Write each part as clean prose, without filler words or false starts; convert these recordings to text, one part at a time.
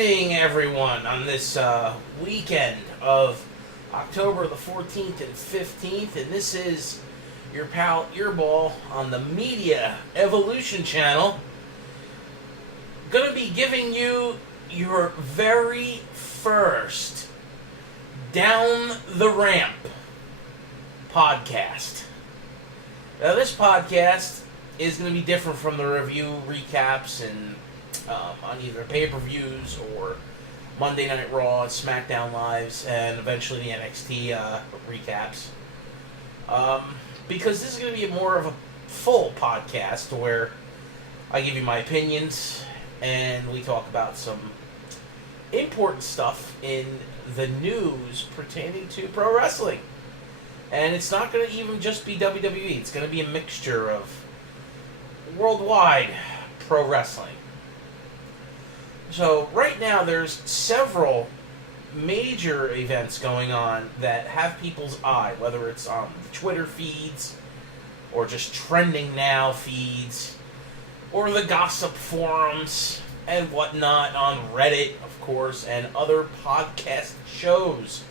evening, everyone, on this weekend of October the 14th and 15th, and this is your pal Eirbal on the Media Evolution channel. Gonna be giving you your very first Down the Ramp podcast. Now, this podcast is going to be different from the review recaps and on either pay-per-views or Monday Night Raw, SmackDown Lives, and eventually the NXT recaps. Because this is going to be more of a full podcast where I give you my opinions and we talk about some important stuff in the news pertaining to pro wrestling. And it's not going to even just be WWE. It's going to be a mixture of worldwide pro wrestling. So right now there's several major events going on that have people's eye, whether it's on the Twitter feeds or just trending now feeds or the gossip forums and whatnot on Reddit, of course, and other podcast shows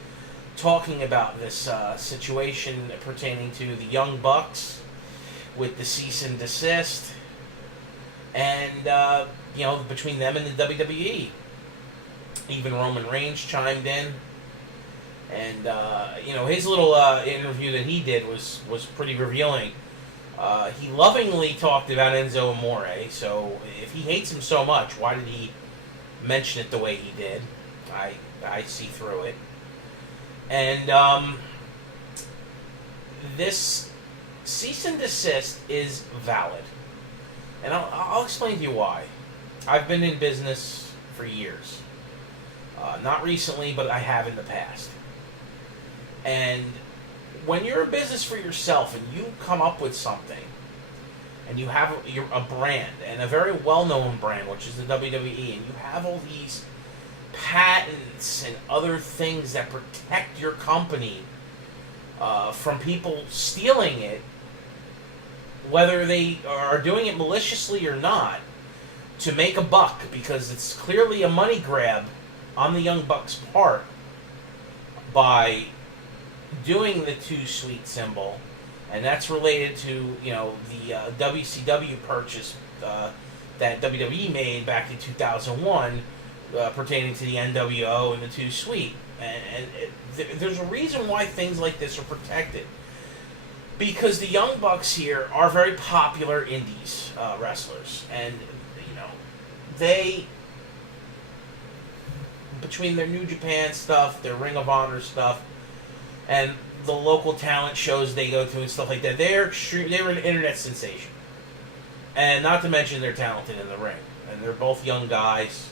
talking about this situation pertaining to the Young Bucks with the cease and desist, and between them and the WWE. Even Roman Reigns chimed in, and his little interview that he did was pretty revealing. He lovingly talked about Enzo Amore, so if he hates him so much, why did he mention it the way he did? I see through it. And this cease and desist is valid. And I'll explain to you why. I've been in business for years. Not recently, but I have in the past. And when you're in business for yourself and you come up with something, and you have a brand, and a very well-known brand, which is the WWE, and you have all these patents and other things that protect your company from people stealing it, whether they are doing it maliciously or not, to make a buck, because it's clearly a money grab on the Young Bucks' part by doing the Too Sweet symbol, and that's related to the WCW purchase that WWE made back in 2001. Pertaining to the NWO and the Too Sweet. And there's a reason why things like this are protected. Because the Young Bucks here are very popular indies wrestlers. And, they, between their New Japan stuff, their Ring of Honor stuff, and the local talent shows they go to and stuff like that, they're an internet sensation. And not to mention they're talented in the ring. And they're both young guys.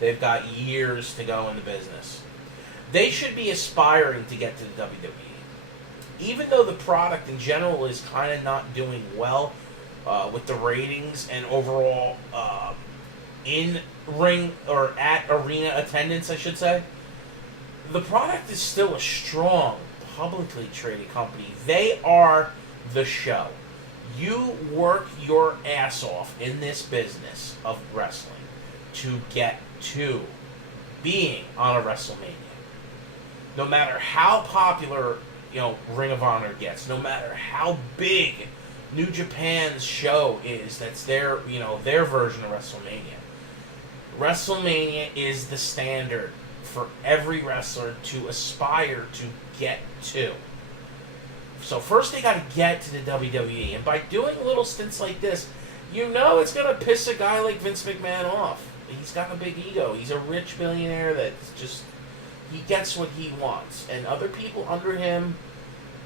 They've got years to go in the business. They should be aspiring to get to the WWE. Even though the product in general is kind of not doing well with the ratings and overall in-ring or at arena attendance, I should say, the product is still a strong, publicly traded company. They are the show. You work your ass off in this business of wrestling to get to being on a WrestleMania. No matter how popular, Ring of Honor gets, no matter how big New Japan's show is, that's their version of WrestleMania. WrestleMania is the standard for every wrestler to aspire to get to. So first they got to get to the WWE, and by doing little stints like this, it's going to piss a guy like Vince McMahon off. He's got a big ego. He's a rich billionaire that's just, he gets what he wants. And other people under him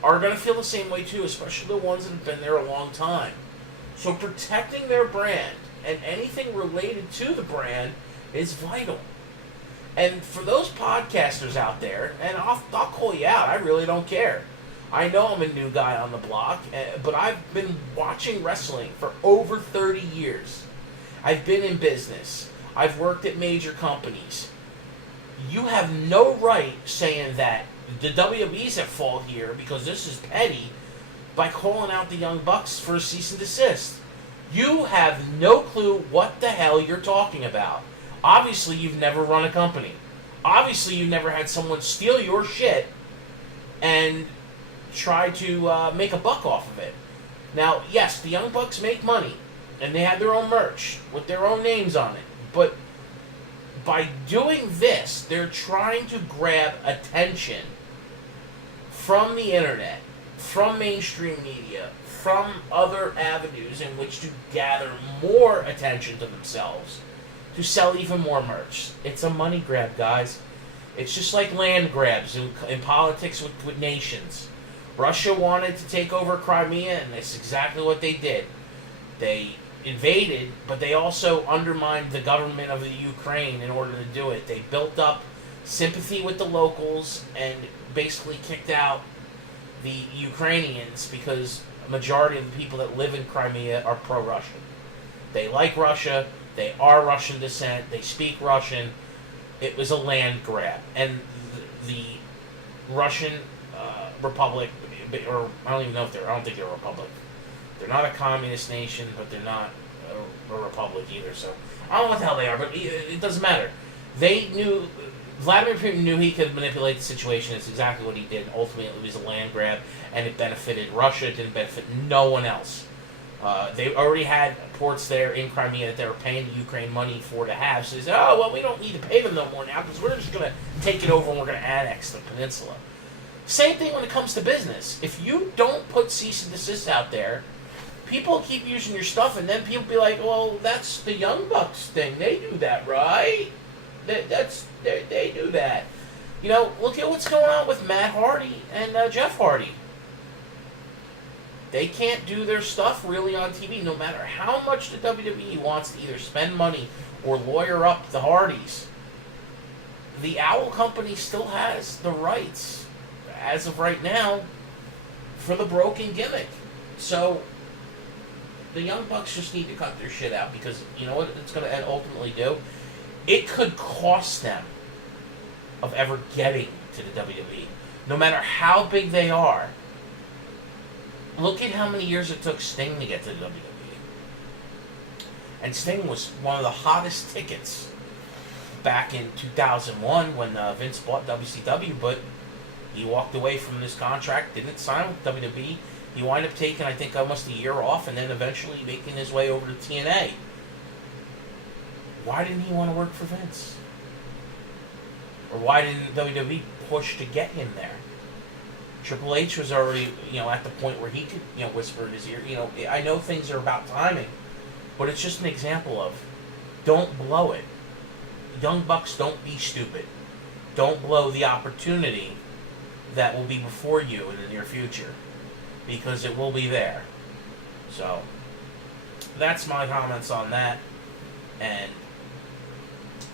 are going to feel the same way too, especially the ones that have been there a long time. So protecting their brand and anything related to the brand is vital. And for those podcasters out there, and I'll call you out, I really don't care. I know I'm a new guy on the block, but I've been watching wrestling for over 30 years. I've been in business. I've worked at major companies. You have no right saying that the WWE's at fault here because this is petty by calling out the Young Bucks for a cease and desist. You have no clue what the hell you're talking about. Obviously, you've never run a company. Obviously, you've never had someone steal your shit and try to make a buck off of it. Now, yes, the Young Bucks make money, and they have their own merch with their own names on it. But by doing this, they're trying to grab attention from the internet, from mainstream media, from other avenues in which to gather more attention to themselves, to sell even more merch. It's a money grab, guys. It's just like land grabs in politics with nations. Russia wanted to take over Crimea, and that's exactly what they did. They invaded, but they also undermined the government of the Ukraine in order to do it. They built up sympathy with the locals and basically kicked out the Ukrainians because a majority of the people that live in Crimea are pro-Russian. They like Russia. They are Russian descent. They speak Russian. It was a land grab. And the Russian Republic, or I don't even know if I don't think they're a republic. They're not a communist nation, but they're not a republic either. So I don't know what the hell they are, but it doesn't matter. They knew, Vladimir Putin knew he could manipulate the situation. It's exactly what he did. Ultimately, it was a land grab, and it benefited Russia. It didn't benefit no one else. They already had ports there in Crimea that they were paying the Ukraine money for to have. So they said, oh, well, we don't need to pay them no more now because we're just going to take it over and we're going to annex the peninsula. Same thing when it comes to business. If you don't put cease and desist out there, people keep using your stuff, and then people be like, well, that's the Young Bucks thing. They do that, right? They do that. You know, look at what's going on with Matt Hardy and Jeff Hardy. They can't do their stuff really on TV, no matter how much the WWE wants to either spend money or lawyer up the Hardys. The Owl Company still has the rights, as of right now, for the broken gimmick. So the Young Bucks just need to cut their shit out, because you know what it's going to ultimately do? It could cost them of ever getting to the WWE. No matter how big they are. Look at how many years it took Sting to get to the WWE. And Sting was one of the hottest tickets back in 2001 when Vince bought WCW, but he walked away from this contract, didn't sign with WWE. He wound up taking, I think, almost a year off, and then eventually making his way over to TNA. Why didn't he want to work for Vince? Or why didn't WWE push to get him there? Triple H was already, at the point where he could, whisper in his ear. I know things are about timing, but it's just an example of don't blow it. Young Bucks, don't be stupid. Don't blow the opportunity that will be before you in the near future, because it will be there. So that's my comments on that, and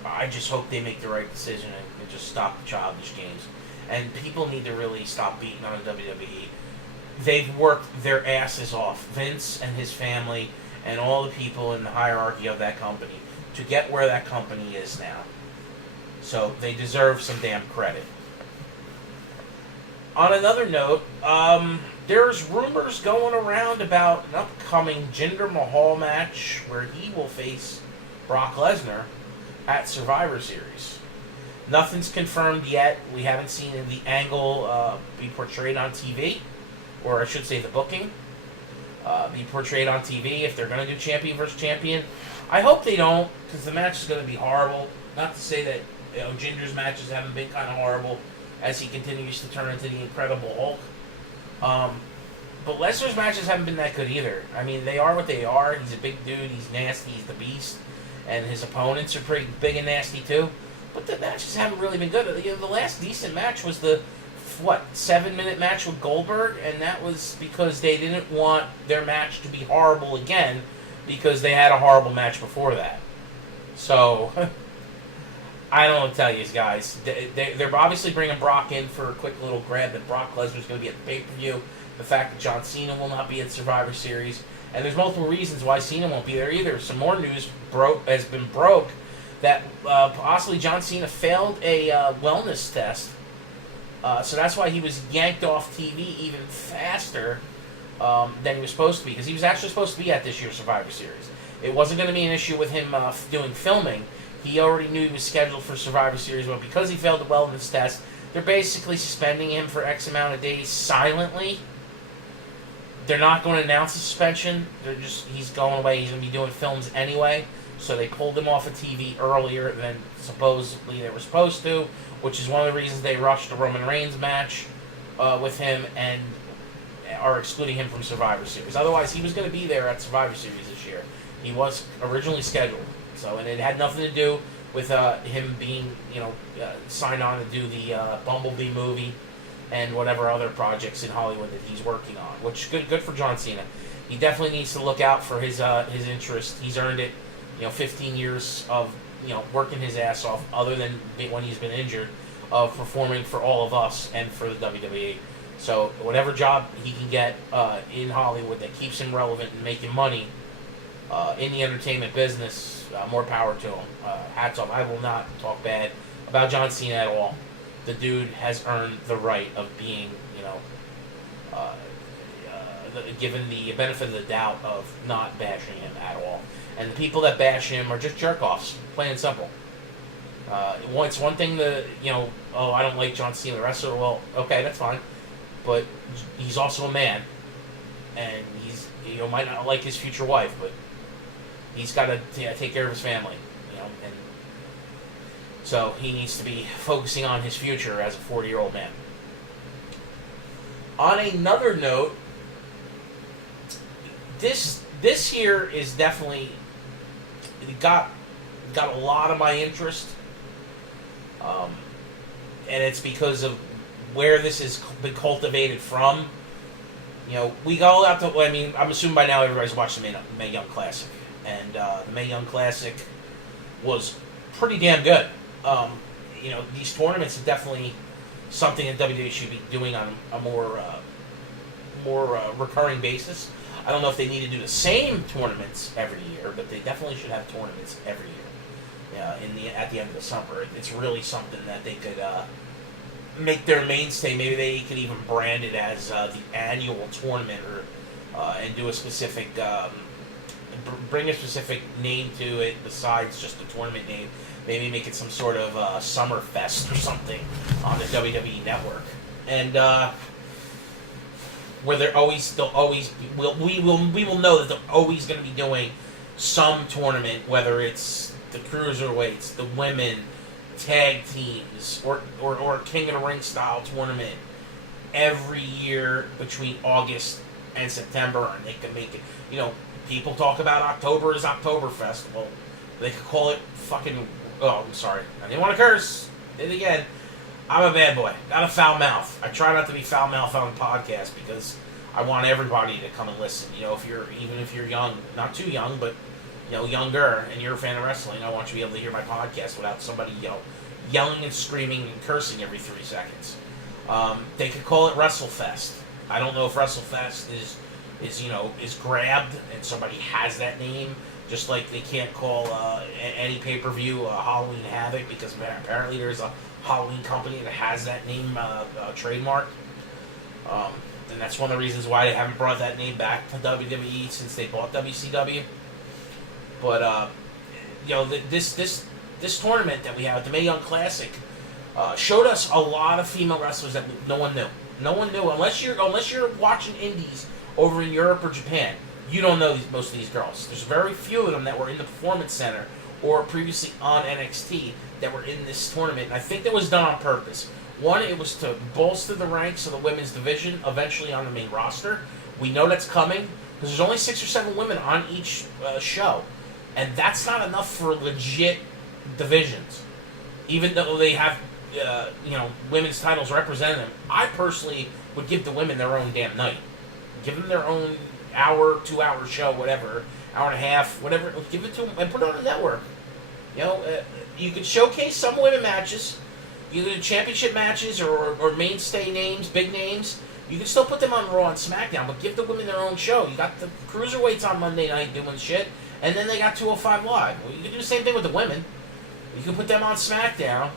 I just hope they make the right decision and just stop the childish games. And people need to really stop beating on the WWE. They've worked their asses off, Vince and his family and all the people in the hierarchy of that company, to get where that company is now. So they deserve some damn credit. On another note, there's rumors going around about an upcoming Jinder Mahal match where he will face Brock Lesnar at Survivor Series. Nothing's confirmed yet. We haven't seen the angle be portrayed on TV, or I should say the booking be portrayed on TV. If they're going to do champion versus champion, I hope they don't, because the match is going to be horrible. Not to say that Jinder's matches haven't been kind of horrible as he continues to turn into the Incredible Hulk. But Lesnar's matches haven't been that good either. I mean, they are what they are. He's a big dude. He's nasty. He's the beast. And his opponents are pretty big and nasty too. But the matches haven't really been good. The last decent match was the, 7-minute match with Goldberg, and that was because they didn't want their match to be horrible again, because they had a horrible match before that. So, I don't know what to tell you guys. They're obviously bringing Brock in for a quick little grab that Brock Lesnar's going to be at the pay-per-view. The fact that John Cena will not be at Survivor Series. And there's multiple reasons why Cena won't be there either. Some more news has been broke that possibly John Cena failed a wellness test. So that's why he was yanked off TV even faster than he was supposed to be. Because he was actually supposed to be at this year's Survivor Series. It wasn't going to be an issue with him doing filming. He already knew he was scheduled for Survivor Series, but because he failed the wellness test, they're basically suspending him for X amount of days silently. They're not going to announce the suspension. He's going away. He's going to be doing films anyway. So they pulled him off of TV earlier than supposedly they were supposed to, which is one of the reasons they rushed the Roman Reigns match with him and are excluding him from Survivor Series. Otherwise, he was going to be there at Survivor Series this year. He was originally scheduled. So, and it had nothing to do with him being, signed on to do the Bumblebee movie and whatever other projects in Hollywood that he's working on. Which good for John Cena. He definitely needs to look out for his interest. He's earned it. 15 years of working his ass off, other than when he's been injured, of performing for all of us and for the WWE. So whatever job he can get in Hollywood that keeps him relevant and making money in the entertainment business, more power to him. Hats off. I will not talk bad about John Cena at all. The dude has earned the right of being, given the benefit of the doubt of not bashing him at all. And the people that bash him are just jerk-offs, plain and simple. It's one thing to, I don't like John Cena, the wrestler. Well, okay, that's fine. But he's also a man. And he's, might not like his future wife, but he's got to take care of his family, and so he needs to be focusing on his future as a 40-year-old man. On another note, this here is definitely got a lot of my interest, and it's because of where this has been cultivated from. We go out to. I'm assuming by now everybody's watched the Mae Young Classic, and the Mae Young Classic was pretty damn good. These tournaments are definitely something that WWE should be doing on a more recurring basis. I don't know if they need to do the same tournaments every year, but they definitely should have tournaments every year. At the end of the summer, it's really something that they could make their mainstay. Maybe they could even brand it as the annual tournament, or and do a specific, bring a specific name to it besides just the tournament name. Maybe make it some sort of summer fest or something on the WWE network, and where we will know that they're always going to be doing some tournament, whether it's the cruiserweights, the women, tag teams, or King of the Ring style tournament every year between August and September, and they can make it. People talk about October as Oktoberfest. Well, they could call it fucking. Oh, I'm sorry. I didn't want to curse. Did it again. I'm a bad boy. Got a foul mouth. I try not to be foul mouth on the podcast because I want everybody to come and listen. Even if you're young, not too young, but younger, and you're a fan of wrestling, I want you to be able to hear my podcast without somebody yelling and screaming and cursing every 3 seconds. They could call it WrestleFest. I don't know if WrestleFest is grabbed and somebody has that name. Just like they can't call any pay-per-view Halloween Havoc because apparently there's a Halloween company that has that name trademark. And that's one of the reasons why they haven't brought that name back to WWE since they bought WCW. But this tournament that we have at the Mae Young Classic showed us a lot of female wrestlers that no one knew. No one knew unless you're watching indies over in Europe or Japan. You don't know most of these girls. There's very few of them that were in the Performance Center or previously on NXT that were in this tournament. And I think that was done on purpose. One, it was to bolster the ranks of the women's division eventually on the main roster. We know that's coming because there's only 6 or 7 women on each show. And that's not enough for legit divisions. Even though they have women's titles representing them, I personally would give the women their own damn night. Give them their own hour, 2-hour show, whatever, hour and a half, whatever. Give it to them and put it on the network. You could showcase some women matches, either championship matches or mainstay names, big names. You can still put them on Raw and SmackDown, but give the women their own show. You got the cruiserweights on Monday night doing shit, and then they got 205 Live. Well, you can do the same thing with the women. You can put them on SmackDown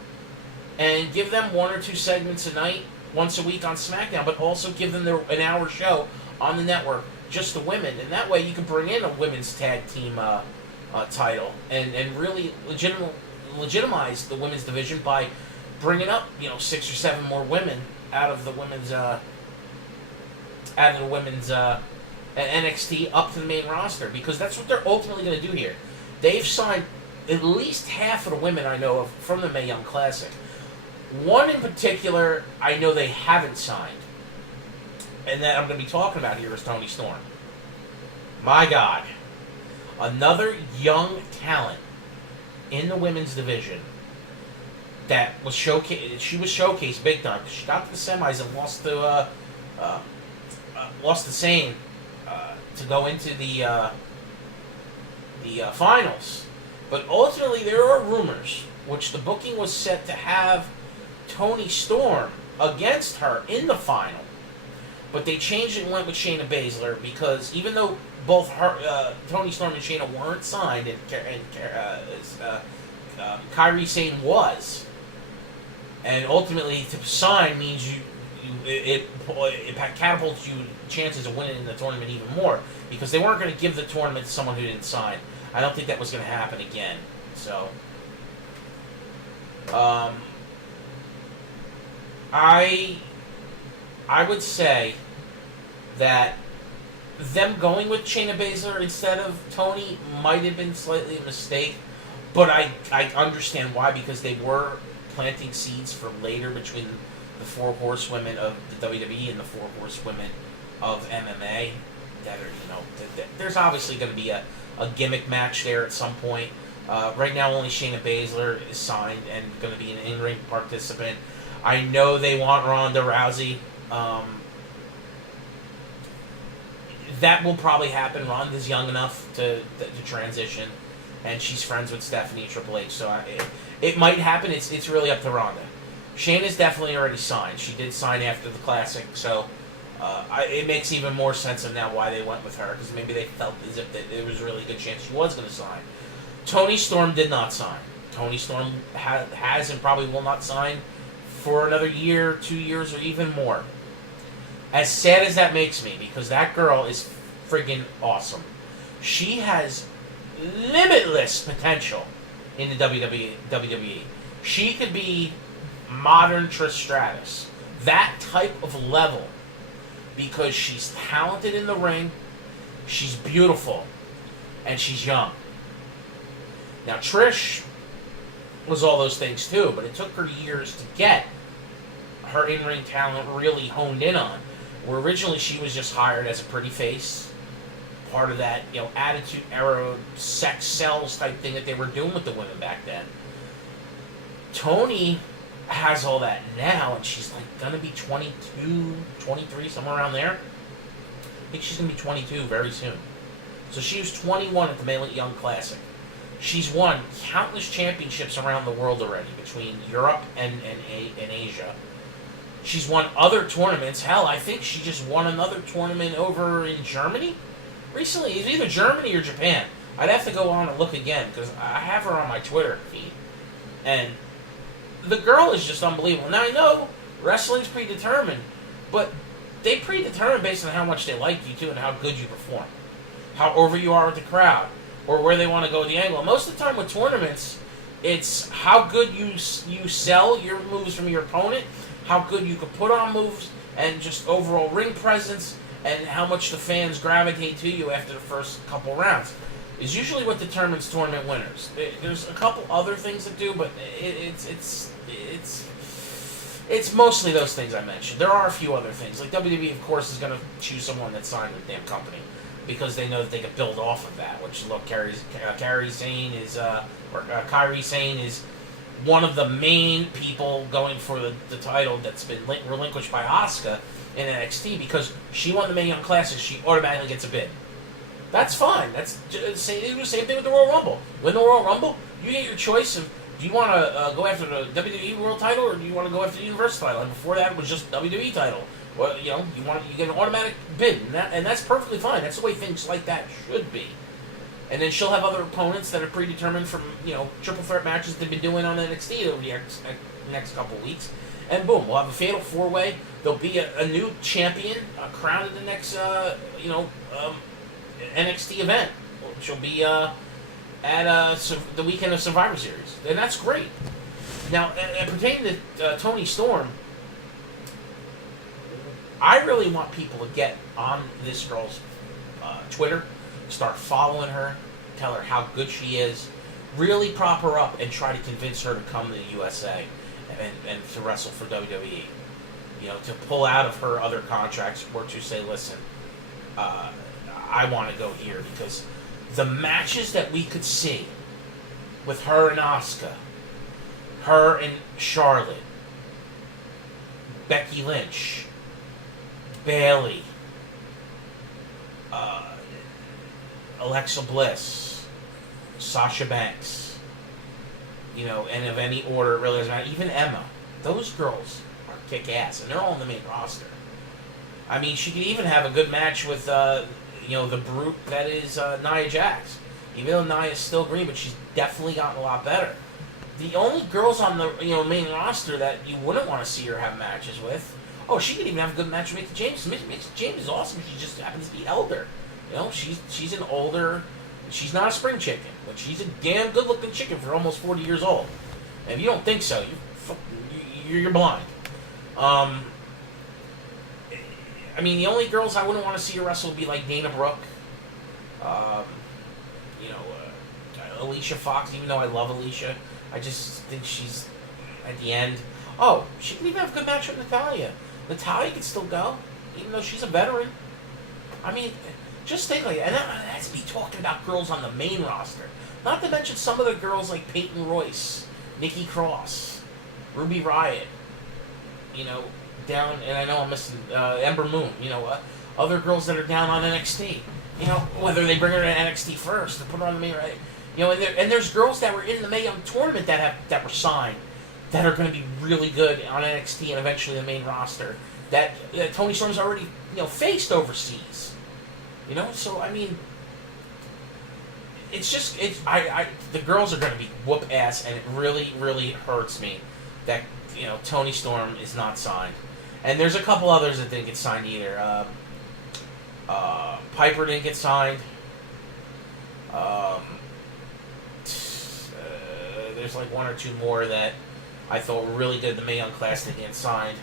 and give them 1 or 2 segments a night, once a week on SmackDown, but also give them an hour show on the network, just the women. And that way you can bring in a women's tag team title and really legitimize the women's division by bringing up 6 or 7 more women out of the women's NXT up to the main roster, because that's what they're ultimately going to do here. They've signed at least half of the women I know of from the Mae Young Classic. One in particular I know they haven't signed, and that I'm going to be talking about here is Toni Storm. My God. Another young talent in the women's division that was showcased. She was showcased big time. She got to the semis and lost to Sane to go into the finals. But ultimately, there are rumors, which the booking was set to have Toni Storm against her in the final. But they changed it and went with Shayna Baszler, because even though both her, Toni Storm and Shayna weren't signed, and Kairi Sane was, and ultimately to sign means it catapults you chances of winning in the tournament even more, because they weren't going to give the tournament to someone who didn't sign. I don't think that was going to happen again. So, I would say that them going with Shayna Baszler instead of Toni might have been slightly a mistake, but I understand why, because they were planting seeds for later between the 4 horsewomen of the WWE and the 4 horsewomen of MMA. That are, there's obviously going to be a gimmick match there at some point. Right now, only Shayna Baszler is signed and going to be an in-ring participant. I know they want Ronda Rousey. That will probably happen. Ronda's young enough to transition, and she's friends with Stephanie and Triple H, so it might happen. It's really up to Ronda. Shayna's definitely already signed. She did sign after the Classic, so it makes even more sense of now why they went with her, because maybe they felt as if there was a really good chance she was going to sign. Toni Storm did not sign. Toni Storm has and probably will not sign for another year, 2 years, or even more. As sad as that makes me, because that girl is friggin' awesome. She has limitless potential in the WWE. She could be modern Trish Stratus. That type of level. Because she's talented in the ring, she's beautiful, and she's young. Now, Trish was all those things too, but it took her years to get her in-ring talent really honed in on. Where originally she was just hired as a pretty face, part of that, attitude era, sex sells type thing that they were doing with the women back then. Toni has all that now, and she's gonna be 22, 23, somewhere around there. I think she's gonna be 22 very soon. So she was 21 at the Mae Young Classic. She's won countless championships around the world already, between Europe and Asia. She's won other tournaments. Hell, I think she just won another tournament over in Germany recently. It's either Germany or Japan. I'd have to go on and look again, because I have her on my Twitter feed. And the girl is just unbelievable. Now, I know wrestling's predetermined, but they predetermine based on how much they like you, too, and how good you perform. How over you are with the crowd, or where they want to go with the angle. Most of the time with tournaments, it's how good you sell your moves from your opponent, how good you could put on moves, and just overall ring presence, and how much the fans gravitate to you after the first couple rounds is usually what determines tournament winners. There's a couple other things that do, but it's mostly those things I mentioned. There are a few other things. Like WWE, of course, is going to choose someone that's signed with the damn company, because they know that they can build off of that. Which, look, Kairi Sane is one of the main people going for the title that's been relinquished by Asuka in NXT, because she won the Mae Young Classic. She automatically gets a bid. That's fine. That's the same thing with the Royal Rumble. Win the Royal Rumble, you get your choice of, do you want to go after the WWE World Title, or do you want to go after the Universal Title? And before that, it was just WWE Title. Well, you get an automatic bid, and that's perfectly fine. That's the way things like that should be. And then she'll have other opponents that are predetermined from triple threat matches they've been doing on NXT over the next couple of weeks. And boom, we'll have a fatal 4-way. There'll be a new champion crowned at the next NXT event, which will be at the weekend of Survivor Series, and that's great. Now, pertaining to Toni Storm, I really want people to get on this girl's Twitter, start following her, tell her how good she is, really prop her up, and try to convince her to come to the USA and to wrestle for WWE. You know, to pull out of her other contracts or to say, listen, I want to go here, because the matches that we could see with her and Asuka, her and Charlotte, Becky Lynch, Bayley, Alexa Bliss, Sasha Banks, you know, and of any order, it really doesn't matter. Even Emma, those girls are kick ass, and they're all on the main roster. I mean, she could even have a good match with, you know, the brute that is Nia Jax. Even though Nia's still green, but she's definitely gotten a lot better. The only girls on the main roster that you wouldn't want to see her have matches with. Oh, she could even have a good match with Mickie James. Mickie James is awesome. She just happens to be elder. You know, she's an older. She's not a spring chicken, but she's a damn good-looking chicken for almost 40 years old. And if you don't think so, you're blind. I mean, the only girls I wouldn't want to see her wrestle would be like Dana Brooke, you know, Alicia Fox. Even though I love Alicia, I just think she's at the end. Oh, she could even have a good match with Natalya. Natalya could still go, even though she's a veteran. I mean, just think like that. And that's me talking about girls on the main roster. Not to mention some of the girls like Peyton Royce, Nikki Cross, Ruby Riott, you know, down, and I know I'm missing Ember Moon, you know, other girls that are down on NXT. You know, whether they bring her to NXT first or put her on the main, right? You know, and there's girls that were in the Mae Young tournament that were signed that are going to be really good on NXT and eventually the main roster that Toni Storm's already, you know, faced overseas. You know, so I mean, it's just the girls are going to be whoop ass, and it really, really hurts me that, you know, Toni Storm is not signed. And there's a couple others that didn't get signed either. Piper didn't get signed. There's like one or two more that I thought were really good. The Mae Young class that get signed.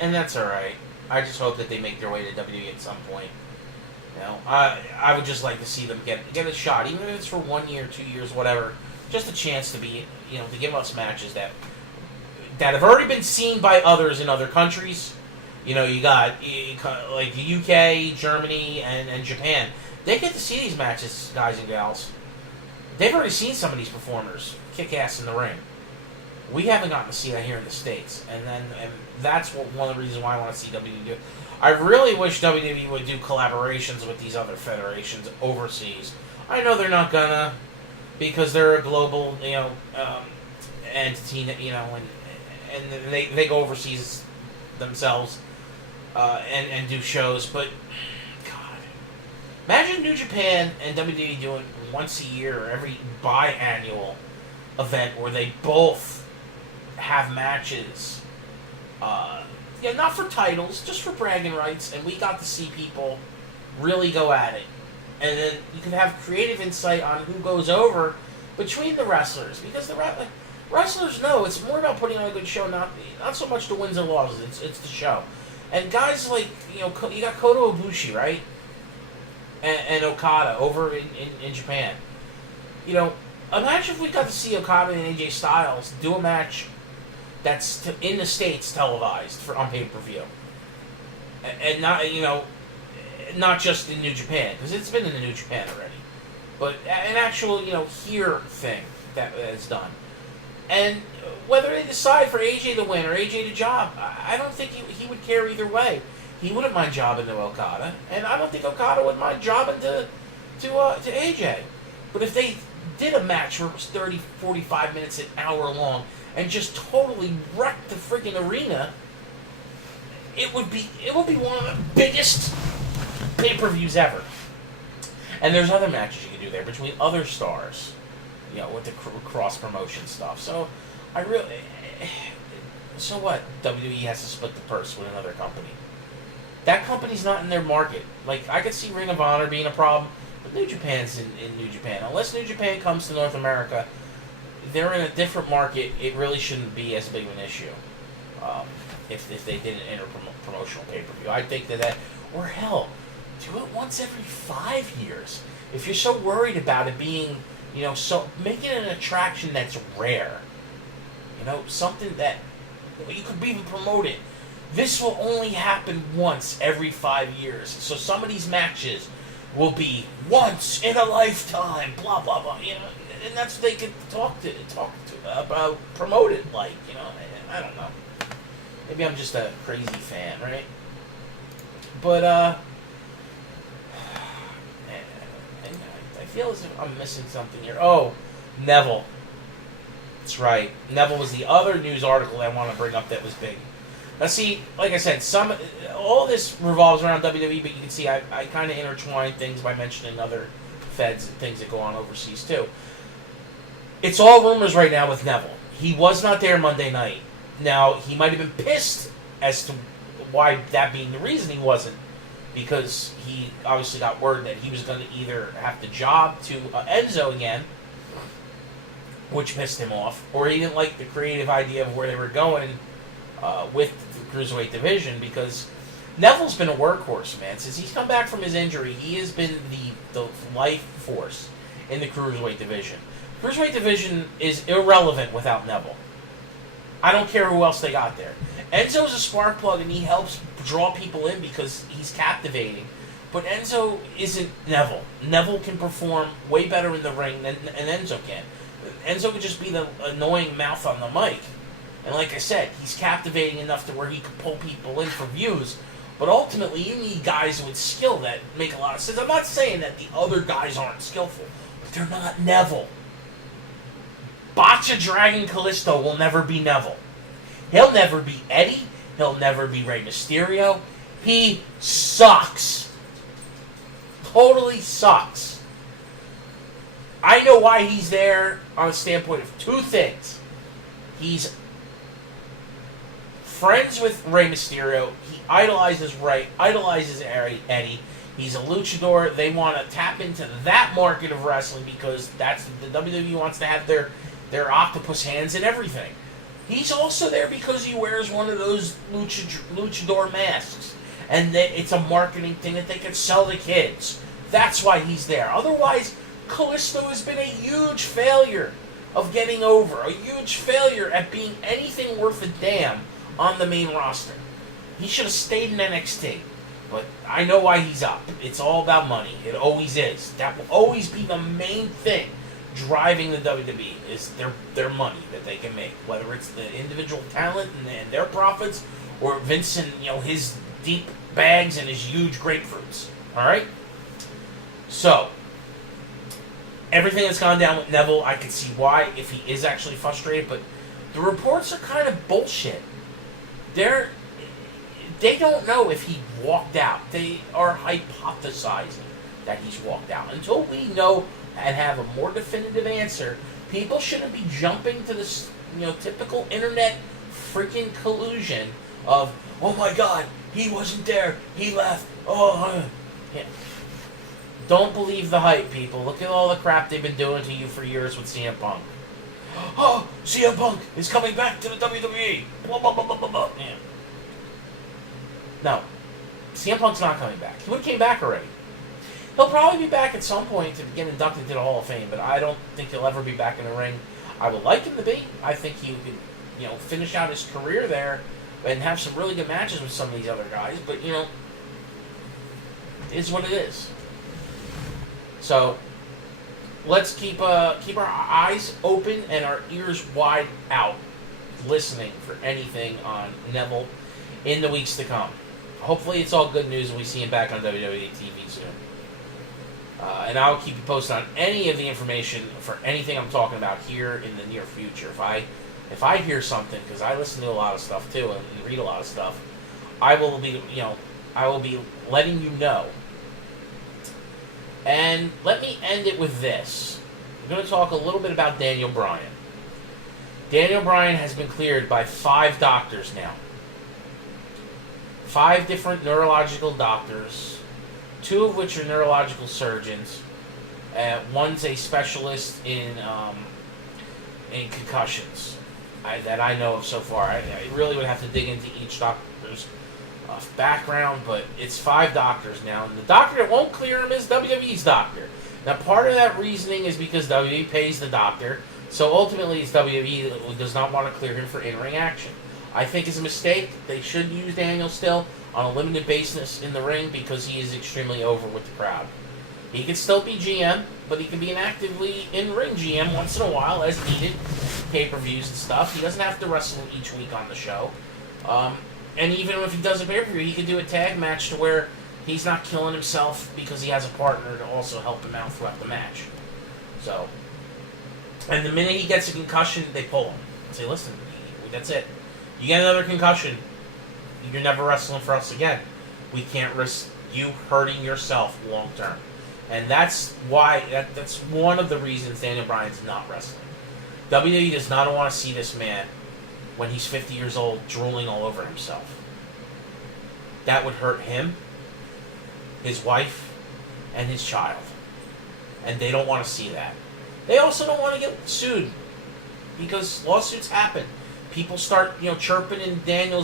And that's alright. I just hope that they make their way to WWE at some point. You know, I would just like to see them get a shot, even if it's for 1 year, 2 years, whatever. Just a chance to be, you know, to give us matches that have already been seen by others in other countries. You know, you got like the UK, Germany, and Japan. They get to see these matches, guys and gals. They've already seen some of these performers kick ass in the ring. We haven't gotten to see that here in the States, and that's one of the reasons why I want to see WWE do it. I really wish WWE would do collaborations with these other federations overseas. I know they're not gonna, because they're a global, you know, entity, you know, and they go overseas themselves and do shows. But God, imagine New Japan and WWE doing once a year or every biannual event where they both have matches. Yeah, not for titles, just for bragging rights, and we got to see people really go at it. And then you can have creative insight on who goes over between the wrestlers, because the wrestlers know it's more about putting on a good show, not so much the wins and losses. It's the show. And guys like, you know, you got Kota Ibushi, right? And Okada over in Japan. You know, imagine if we got to see Okada and AJ Styles do a match that's in the States televised on pay-per-view. And not, you know, not just in New Japan, because it's been in the New Japan already. But an actual, you know, here thing that is done. And whether they decide for AJ to win or AJ to job, I don't think he would care either way. He wouldn't mind jobbing to Okada, and I don't think Okada would mind jobbing to AJ. But if they did a match where it was 30, 45 minutes, an hour long, and just totally wrecked the freaking arena, it would be one of the biggest pay-per-views ever. And there's other matches you can do there between other stars, you know, with the cross-promotion stuff. So, so what? WWE has to split the purse with another company. That company's not in their market. Like, I could see Ring of Honor being a problem. But New Japan's in New Japan. Unless New Japan comes to North America, they're in a different market. It really shouldn't be as big of an issue if they did an inter-promotional pay-per-view. I think that, or hell, do it once every 5 years. If you're so worried about it being, so make it an attraction that's rare. Something that you could even promote it. This will only happen once every 5 years. So some of these matches will be once in a lifetime, blah blah blah. And that's what they could talk about, promote it like. I don't know. Maybe I'm just a crazy fan, right? But I feel as if I'm missing something here. Oh, Neville. That's right. Neville was the other news article I want to bring up that was big. Now, see, like I said, all this revolves around WWE, but you can see I kind of intertwine things by mentioning other feds and things that go on overseas, too. It's all rumors right now with Neville. He was not there Monday night. Now, he might have been pissed as to why that being the reason he wasn't, because he obviously got word that he was going to either have to job to Enzo again, which pissed him off, or he didn't like the creative idea of where they were going with the Cruiserweight division, because Neville's been a workhorse, man. Since he's come back from his injury, he has been the life force in the Cruiserweight division. Cruiserweight division is irrelevant without Neville. I don't care who else they got there. Enzo's a spark plug, and he helps draw people in because he's captivating. But Enzo isn't Neville. Neville can perform way better in the ring than Enzo can. Enzo could just be the annoying mouth on the mic. And like I said, he's captivating enough to where he could pull people in for views. But ultimately, you need guys with skill that make a lot of sense. I'm not saying that the other guys aren't skillful, but they're not Neville. Botcha Dragon Kalisto will never be Neville. He'll never be Eddie. He'll never be Rey Mysterio. He sucks. Totally sucks. I know why he's there on a standpoint of two things. He's friends with Rey Mysterio. He idolizes Rey, idolizes Eddie. He's a luchador. They want to tap into that market of wrestling because that's the WWE wants to have their octopus hands in everything. He's also there because he wears one of those luchador masks, and that it's a marketing thing that they could sell to kids. That's why he's there. Otherwise, Kalisto has been a huge failure of getting over, a huge failure at being anything worth a damn on the main roster. He should have stayed in NXT, but I know why he's up. It's all about money. It always is. That will always be the main thing driving the WWE is their money that they can make, whether it's the individual talent and their profits, or Vince and his deep bags and his huge grapefruits. All right. So everything that's gone down with Neville, I can see why if he is actually frustrated, but the reports are kind of bullshit. They don't know if he walked out. They are hypothesizing that he's walked out. Until we know and have a more definitive answer, people shouldn't be jumping to this, typical internet freaking collusion of, oh my God, he wasn't there, he left, yeah. Don't believe the hype, people. Look at all the crap they've been doing to you for years with CM Punk. Oh, CM Punk is coming back to the WWE. Blah, blah, blah, blah, blah, blah. Yeah. No, CM Punk's not coming back. He would have came back already. He'll probably be back at some point to get inducted to the Hall of Fame, but I don't think he'll ever be back in the ring. I would like him to be. I think he could, finish out his career there and have some really good matches with some of these other guys, but, it is what it is. So, let's keep our eyes open and our ears wide out, listening for anything on Neville in the weeks to come. Hopefully it's all good news and we see him back on WWE TV soon. And I'll keep you posted on any of the information for anything I'm talking about here in the near future. If I hear something, because I listen to a lot of stuff too and read a lot of stuff, I will be letting you know. And let me end it with this. I'm going to talk a little bit about Daniel Bryan. Daniel Bryan has been cleared by 5 doctors now. 5 different neurological doctors, 2 of which are neurological surgeons, One's a specialist in concussions that I know of so far. I really would have to dig into each doctor's background, but it's 5 doctors now, and the doctor that won't clear him is WWE's doctor. Now, part of that reasoning is because WWE pays the doctor, so ultimately it's WWE that does not want to clear him for in-ring action. I think it's a mistake. They should use Daniel still on a limited basis in the ring because he is extremely over with the crowd. He can still be GM, but he can be an actively in-ring GM once in a while as needed, pay-per-views and stuff. He doesn't have to wrestle each week on the show. And even if he does a pay-per-view, he could do a tag match to where he's not killing himself because he has a partner to also help him out throughout the match. So, and the minute he gets a concussion, they pull him. Say, listen, that's it. You get another concussion, you're never wrestling for us again. We can't risk you hurting yourself long term. And that's why, that's one of the reasons Daniel Bryan's not wrestling. WWE does not want to see this man, when he's 50 years old, drooling all over himself. That would hurt him, his wife, and his child. And they don't want to see that. They also don't want to get sued, because lawsuits happen. People start, chirping in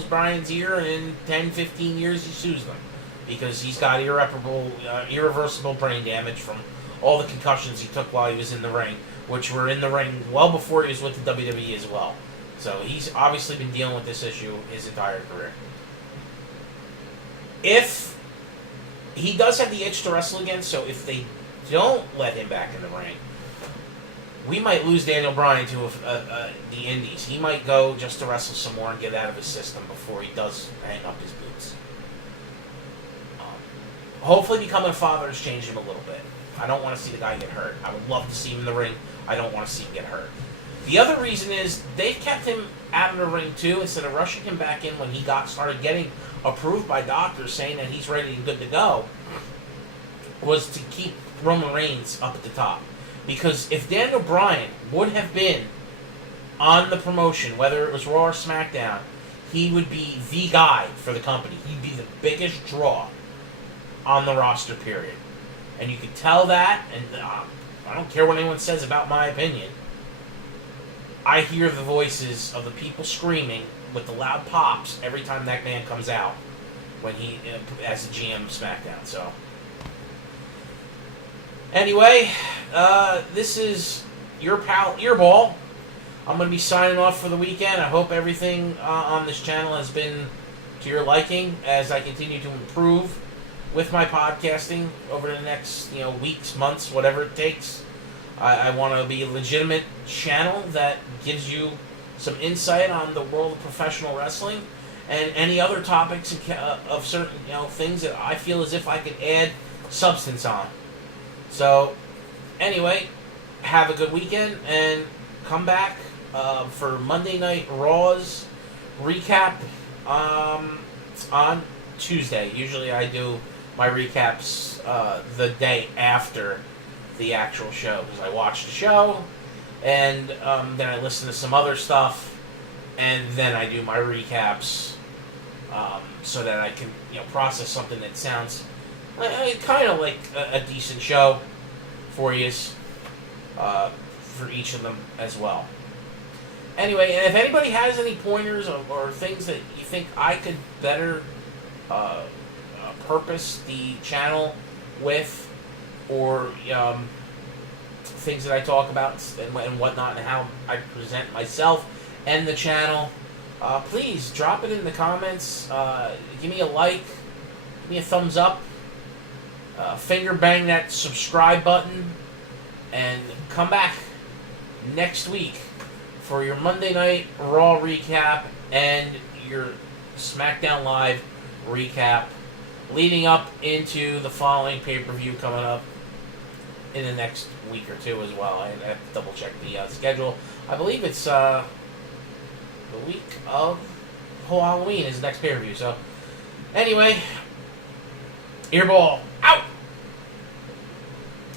Bryan's ear, and in 10, 15 years he sues them. Because he's got irreversible brain damage from all the concussions he took while he was in the ring, which were in the ring well before he was with the WWE as well. So he's obviously been dealing with this issue his entire career. If he does have the itch to wrestle again, so if they don't let him back in the ring, we might lose Daniel Bryan to the Indies. He might go just to wrestle some more and get out of his system before he does hang up his boots. Hopefully becoming a father has changed him a little bit. I don't want to see the guy get hurt. I would love to see him in the ring. I don't want to see him get hurt. The other reason is they've kept him out of the ring too, instead of rushing him back in when he started getting approved by doctors saying that he's ready and good to go, was to keep Roman Reigns up at the top. Because if Daniel Bryan would have been on the promotion, whether it was Raw or SmackDown, he would be the guy for the company. He'd be the biggest draw on the roster, period. And you could tell that, and I don't care what anyone says about my opinion. I hear the voices of the people screaming with the loud pops every time that man comes out when he, as the GM of SmackDown. So, anyway, this is your pal Eirbal. I'm going to be signing off for the weekend. I hope everything on this channel has been to your liking as I continue to improve with my podcasting over the next weeks, months, whatever it takes. I want to be a legitimate channel that gives you some insight on the world of professional wrestling and any other topics of certain things that I feel as if I could add substance on. So, anyway, have a good weekend and come back for Monday Night Raw's recap on Tuesday. Usually I do my recaps the day after the actual show, because I watch the show and then I listen to some other stuff and then I do my recaps so that I can process something that sounds kind of like a decent show for you for each of them as well. Anyway, and if anybody has any pointers or things that you think I could better purpose the channel with, or things that I talk about and whatnot, and how I present myself and the channel, please drop it in the comments. Give me a like, give me a thumbs up, finger bang that subscribe button, and come back next week for your Monday Night Raw recap and your SmackDown Live recap, leading up into the following pay-per-view coming up in the next week or two as well. I have to double check the schedule. I believe it's the week of Halloween is the next pay-per-view. So, anyway, Eirbal out!